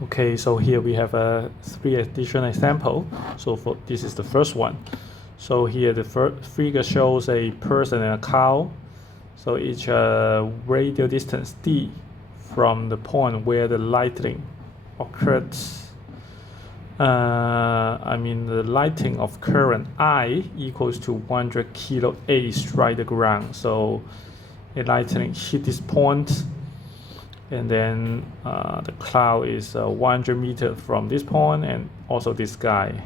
Okay, so here we have three additional example. So for this is the first one. So here the first figure shows a person and a cow. So each radial distance d from the point where the lightning occurred. The lighting of current I equals to 100 kilo A strike the ground. So a lightning hit this point, and then the cloud is 100 meters from this point and also this guy.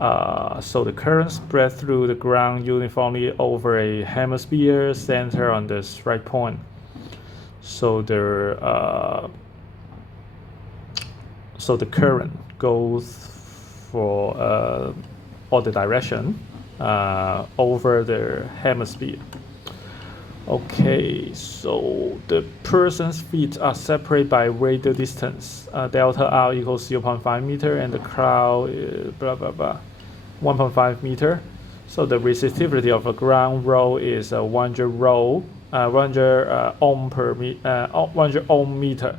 So the current spread through the ground uniformly over a hemisphere centered on the strike point. So the current goes for all the direction over the hemisphere. Okay, so the person's feet are separated by radial distance. Delta R equals 0.5 meter, and the crowd is 1.5 meter. So the resistivity of a ground roll is 100 ohm meter.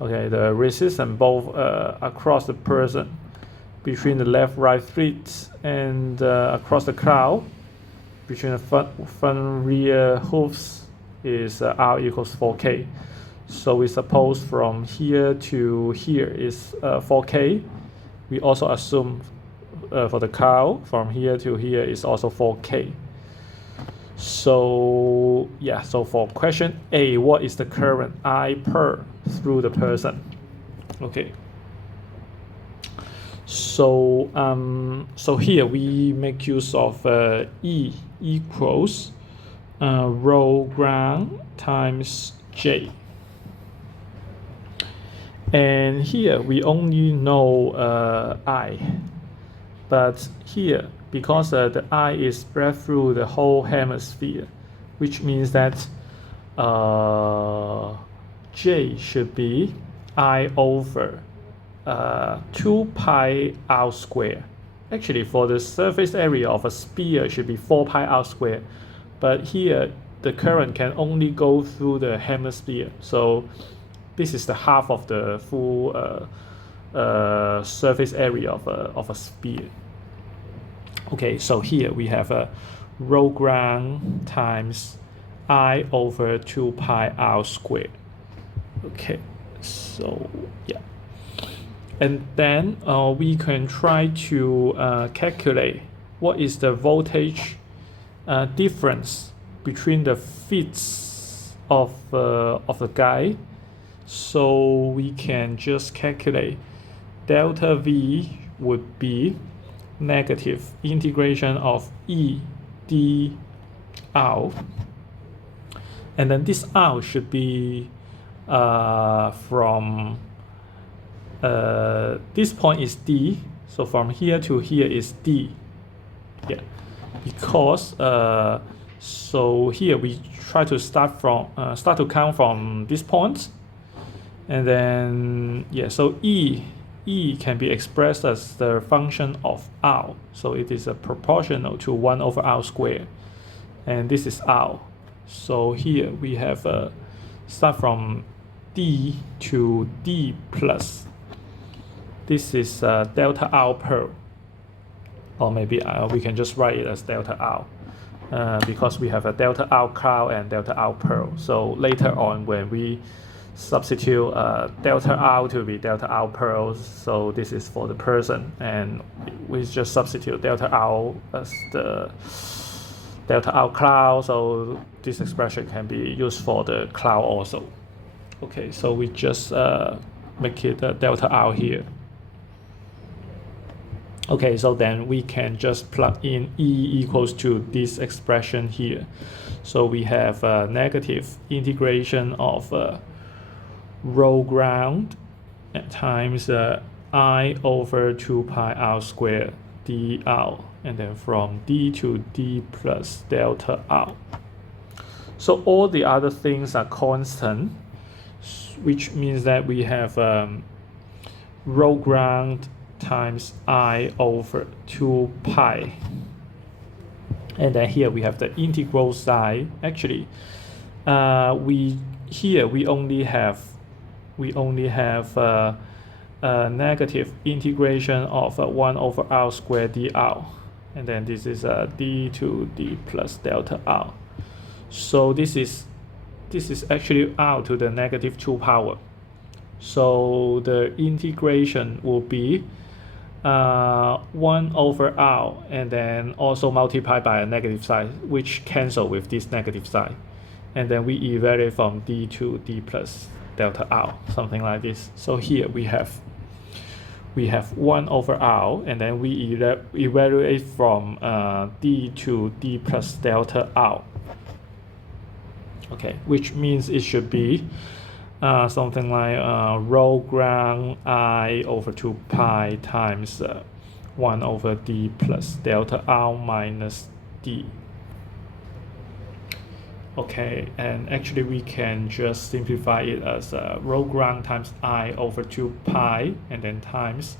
Okay, the resistance both across the person, between the left-right feet, and across the crowd, between the front rear hoofs is R equals 4K. So we suppose from here to here is 4K. We also assume for the cow from here to here is also 4K. So yeah, so for question A, what is the current I per through the person? Okay. So here we make use of E equals rho ground times J. And here we only know I. But here, because the I is spread through the whole hemisphere, which means that J should be I over 2 pi r square. Actually, for the surface area of a sphere should be 4 pi r square. But here, the current can only go through the hemisphere. So this is the half of the full surface area of a sphere. Okay, so here we have a rho ground times I over 2 pi r square. Okay, so yeah. And then we can try to calculate what is the voltage difference between the feet of the guy. So we can just calculate delta V would be negative integration of E d R, and then this R should be from this point is D, so from here to here is D. Yeah, because so here we try to start to count from this point, and then yeah, so E can be expressed as the function of R, so it is proportional to 1 over R squared, and this is R. So here we have start from D to D plus. This is delta R per, or maybe we can just write it as delta R, because we have a delta R cloud and delta R per. So later on when we substitute delta R to be delta R per, so this is for the person, and we just substitute delta R as the delta R cloud, so this expression can be used for the cloud also. Okay, so we just make it delta R here. Okay, so then we can just plug in E equals to this expression here. So we have negative integration of rho ground times I over 2 pi R squared dr, and then from D to D plus delta R. So all the other things are constant, which means that we have rho ground times I over 2 pi, and then here we have the integral side. Actually we only have we only have a negative integration of 1 over r squared dr, and then this is d to d plus delta r. So this is actually r to the negative 2 power. So the integration will be 1 over r, and then also multiplied by a negative sign, which cancel with this negative sign. And then we evaluate from d to d plus delta r, something like this. So here we have 1 over r, and then we evaluate from d to d plus delta r. Okay, which means it should be something like log I over 2 pi times 1 over d plus delta r minus d. Okay, and actually we can just simplify it as log times I over 2 pi, and then times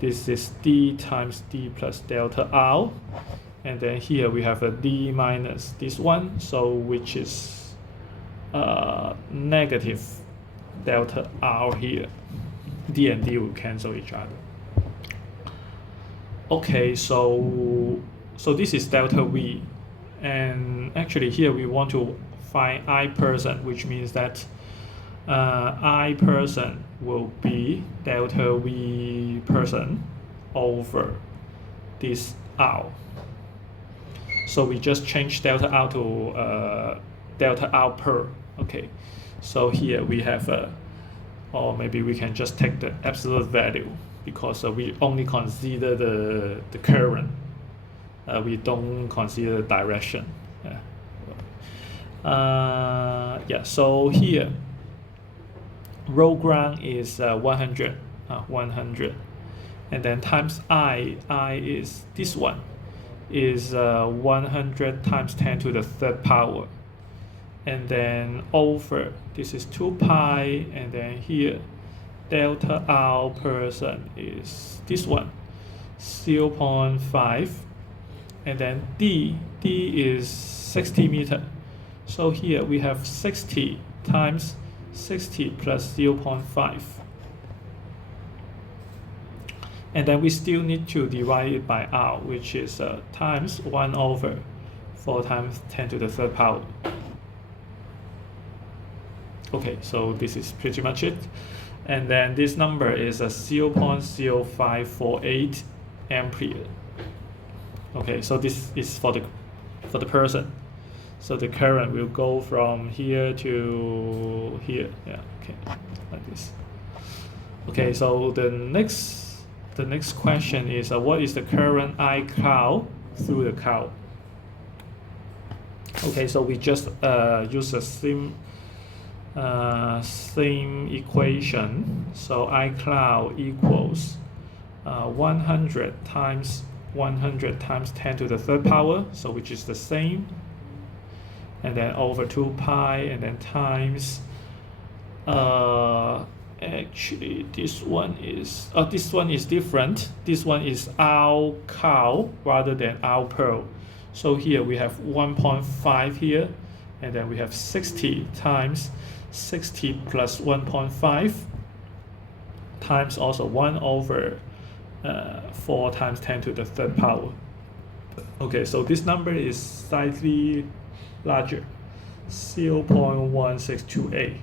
this is d times d plus delta r, and then here we have a d minus this one, so which is negative delta r here. D and d will cancel each other. Okay, so this is delta v, and actually here we want to find I person, which means that I person will be delta v person over this r. So we just change delta r to delta r per. Okay, so here we have or maybe we can just take the absolute value, because we only consider the current, we don't consider the direction. Yeah, so here log is 100, and then times I is this one, is 100 times 10 to the third power, and then over this is 2 pi, and then here delta r person is this one, 0.5, and then d is 60 meter. So here we have 60 times 60 plus 0.5, and then we still need to divide it by r, which is times 1 over 4 times 10 to the third power. Okay, so this is pretty much it, and then this number is 0.0548 ampere. Okay, so this is for the person. So the current will go from here to here. Yeah, okay, like this. Okay, so the next question is what is the current I cloud through the cloud? Okay, so we just use the same equation. So I cloud equals 100 times 10 to the third power, so which is the same, and then over 2 pi, and then times actually this one is different. This one is R cow rather than R pearl. So here we have 1.5 here, and then we have 60 times 60 plus 1.5 times also 1 over 4 times 10 to the third power. Okay, so this number is slightly larger, 0.1628,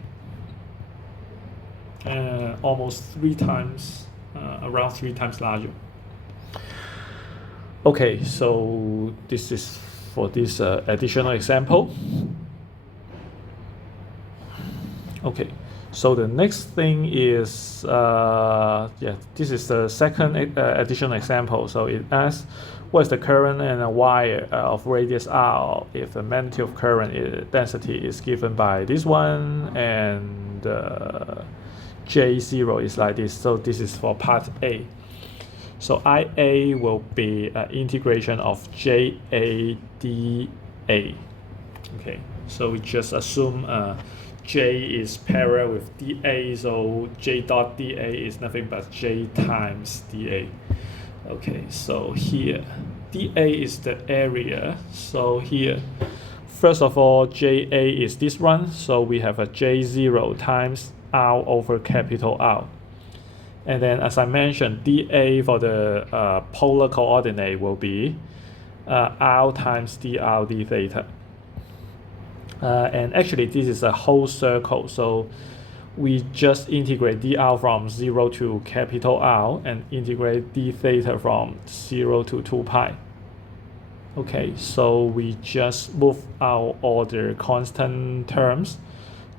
almost 3 times, around 3 times larger. Okay, so this is for this additional example. Okay, so the next thing is, this is the second additional example. So it asks, what is the current and a wire of radius r if the magnitude of current density is given by this one, and J0 is like this. So this is for part A. So IA will be integration of JA dA. Okay, so we just assume J is parallel with dA, so J dot dA is nothing but J times dA. Okay, so here dA is the area. So here, first of all, JA is this one, so we have a J0 times R over capital R. And then as I mentioned, dA for the polar coordinate will be R times dr d theta. And actually this is a whole circle, so we just integrate dr from 0 to capital R and integrate d theta from 0 to 2 pi. Okay, so we just move out all the constant terms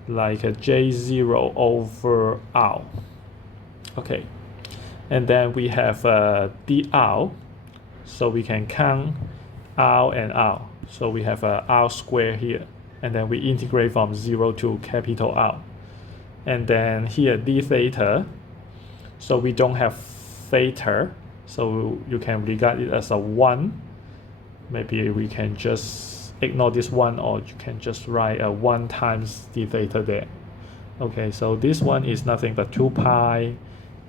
like a J0 over R. Okay, and then we have dr, so we can count R and R. So we have R squared here, and then we integrate from 0 to capital R. And then here d theta, so we don't have theta, so you can regard it as a 1. Maybe we can just ignore this 1, or you can just write a 1 times d theta there. Okay, so this one is nothing but 2 pi.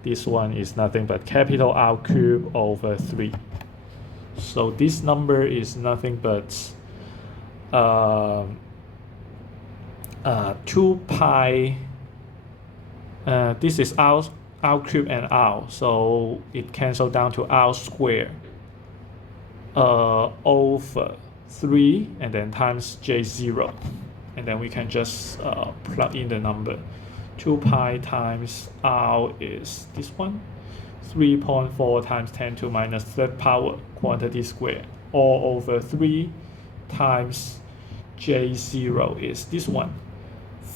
This one is nothing but capital R cubed over 3. So this number is nothing but 2 pi. This is R cubed and R, so it cancels down to R squared over 3 and then times J0. And then we can just plug in the number. 2 pi times R is this one, 3.4 times 10 to minus third power quantity squared, all over 3 times J0 is this one,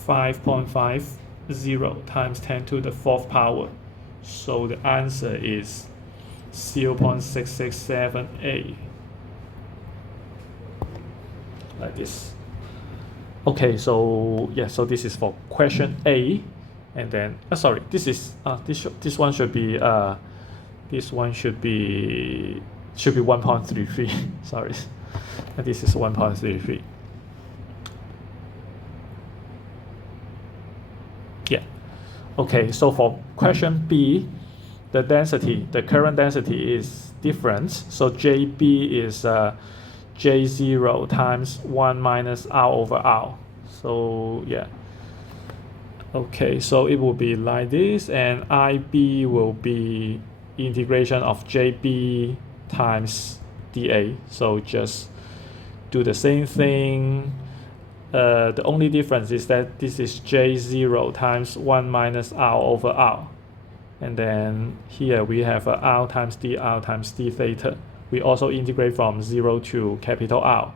5.50 times 10 to the fourth power. So the answer is 0.6678, like this. Okay, so yeah, so this is for question A, and then sorry, this is this one should be 1.33. Sorry, this is 1.33. Yeah. Okay, so for question B, the density, the current density is different. So JB is J0 times 1 minus R over R. So yeah. Okay, so it will be like this, and IB will be integration of JB times dA. So just do the same thing. The only difference is that this is J0 times 1 minus R over R. And then here we have R times dr times d theta. We also integrate from 0 to capital R.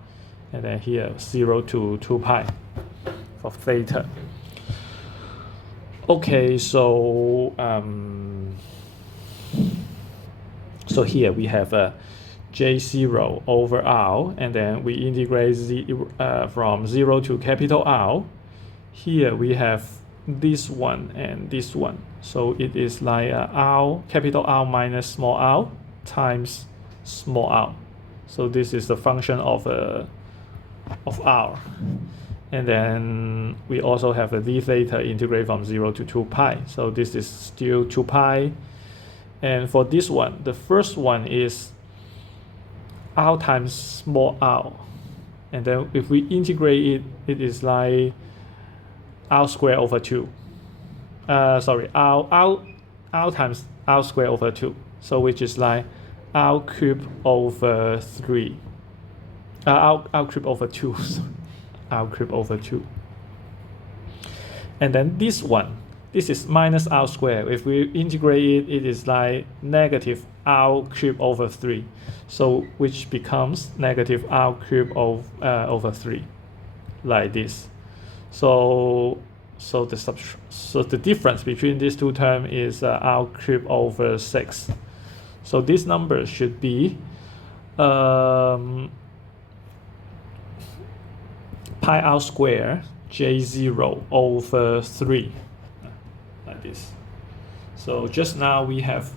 And then here 0 to 2 pi for theta. Okay, so so here we have J0 over R, and then we integrate from 0 to capital R. Here we have this one and this one. So it is like R, capital R minus small r times small r. So this is the function of R. And then we also have a d theta integrate from 0 to 2 pi. So this is still 2 pi. And for this one, the first one is R times small r. And then if we integrate it, it is like R squared over 2. Sorry, R times R squared over 2. So which is like R cubed over 3. R cubed over 2. R cubed over 2. And then this one, this is minus R squared. If we integrate it, it is like negative R cubed over 3. So which becomes negative R cubed over 3, like this. So the difference between these two terms is R cubed over 6. So this number should be pi r squared J0 over 3, like this. So just now we have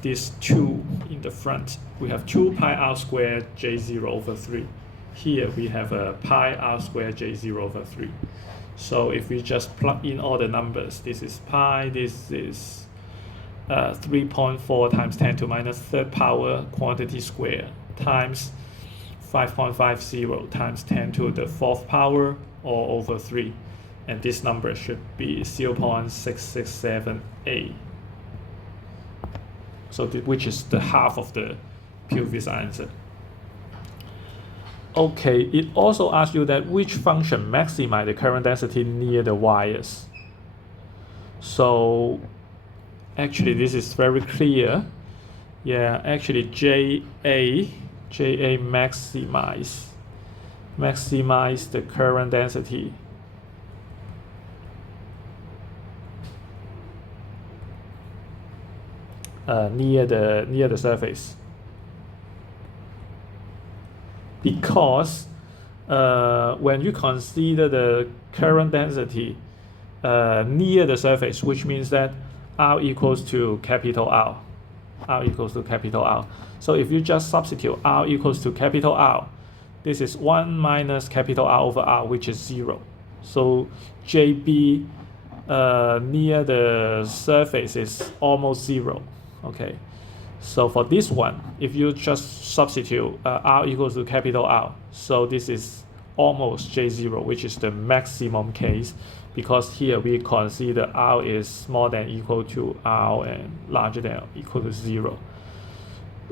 this 2 in the front. We have 2 pi r squared J0 over 3. Here we have a pi r squared J0 over 3. So if we just plug in all the numbers, this is pi, this is 3.4 times 10 to minus third power quantity square times 5.50 times 10 to the fourth power, all over 3. and this number should be 0.667a. So which is the half of the previous answer. Okay, it also asks you that which function maximize the current density near the wires. So actually this is very clear. Yeah, actually JA maximize the current density. Near the surface, because when you consider the current density near the surface, which means that R equals to capital R. R equals to capital R. So if you just substitute R equals to capital R, this is 1 minus capital R over R, which is 0. So JB near the surface is almost 0. Okay, so for this one, if you just substitute R equals to capital R, so this is almost J0, which is the maximum case, because here we consider R is more than equal to R and larger than or equal to 0.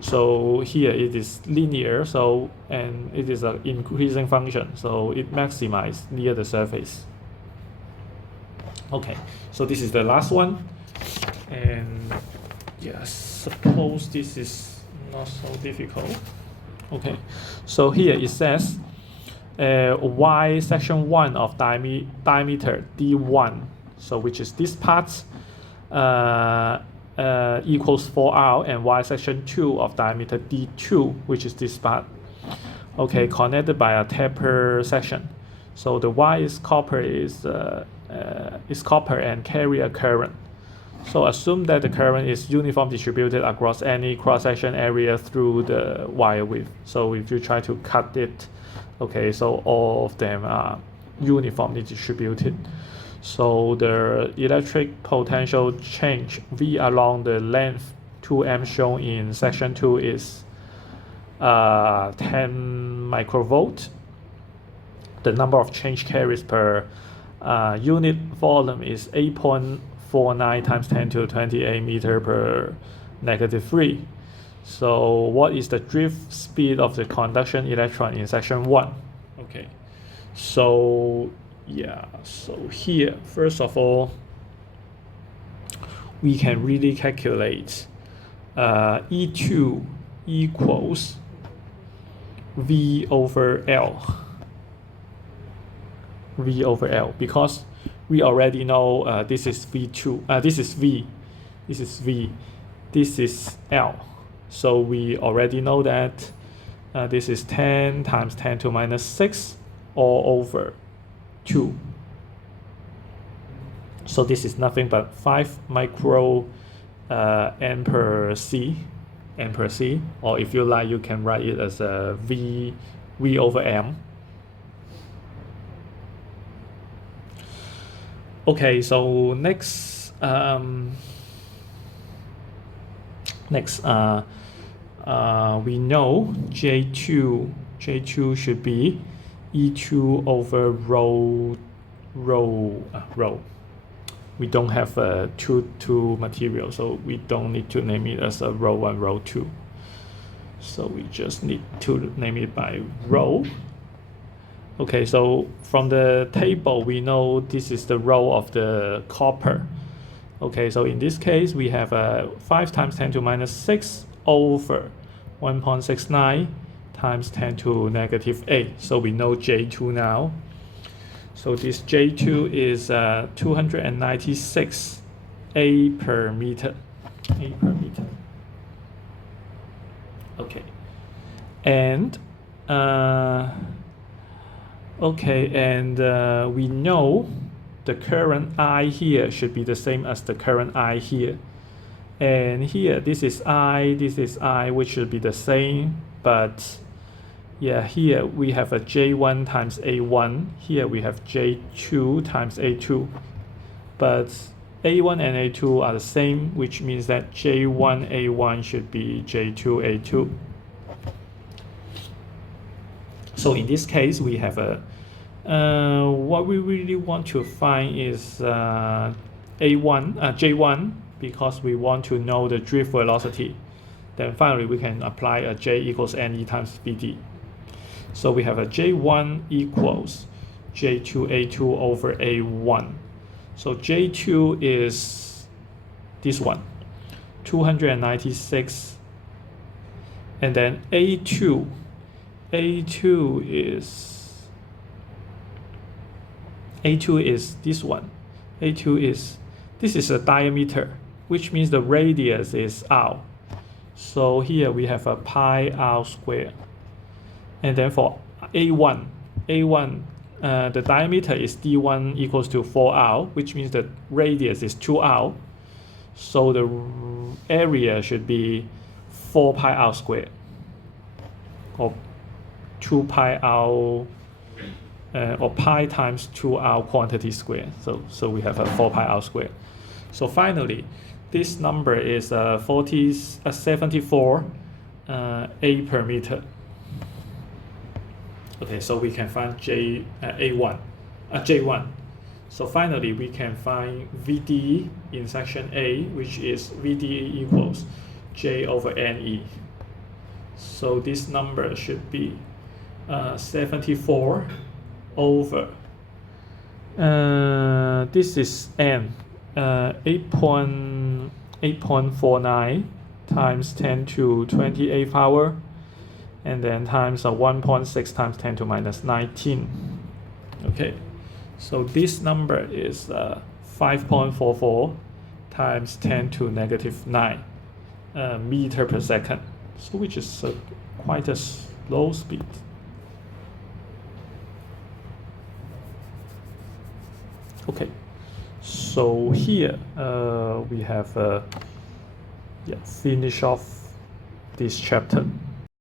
So here it is linear, so and it is an increasing function, so it maximizes near the surface. Okay, so this is the last one, and yes, suppose this is not so difficult. Okay, so here it says y section 1 of diameter d1, so which is this part, equals 4r, and y section 2 of diameter d2, which is this part, okay, connected by a taper section. So the y is copper and carry a current. So assume that the current is uniform distributed across any cross-section area through the wire width. So if you try to cut it, okay, so all of them are uniformly distributed. So the electric potential change V along the length 2m shown in section 2 is 10 microvolt. The number of change carries per unit volume is 8.49 times 10 to the 28 meter per -3. So what is the drift speed of the conduction electron in section 1? Okay, so yeah, so here first of all we can really calculate E2 equals V over L, because we already know this is V2, this is V, this is V, this is L. So we already know that this is 10 times 10 to minus 6 all over 2. So this is nothing but 5 micro N per C, or if you like, you can write it as a V over M. Okay, so next we know J2 should be E2 over rho. We don't have a two material, so we don't need to name it as a rho 1, rho 2. So we just need to name it by rho. Okay, so from the table we know this is the rho of the copper. Okay, so in this case we have 5 times 10 to minus 6 over 1.69 times 10 to -8. So we know J2 now. So this J2 is 296 A per meter. Okay, and we know the current I here should be the same as the current I here. And here, this is I, which should be the same. But yeah, here we have a J1 times A1. Here we have J2 times A2. But A1 and A2 are the same, which means that J1 A1 should be J2 A2. So in this case, we have a What we really want to find is J1 because we want to know the drift velocity. Then finally we can apply a J equals NE times VD. So we have a J1 equals J2A2 over A1. So J2 is this one, 296. And then A2 is this one. This is a diameter, which means the radius is R. So here we have a pi R squared. And then for A1, the diameter is D1 equals to 4R, which means the radius is 2R. So the area should be 4 pi R squared, or 2 pi R, or pi times 2R quantity squared. So we have a 4 pi R squared. So finally, this number is 74 A per meter. Okay, so we can find J1. So finally, we can find VD in section A, which is VD equals J over NE. So this number should be 74 over, this is N, 8.49 times 10 to 28 power, and then times 1.6 times 10 to minus 19. Okay, so this number is 5.44 times 10 to negative 9 meter per second, so which is quite a slow speed. Okay, so here we have finish off this chapter.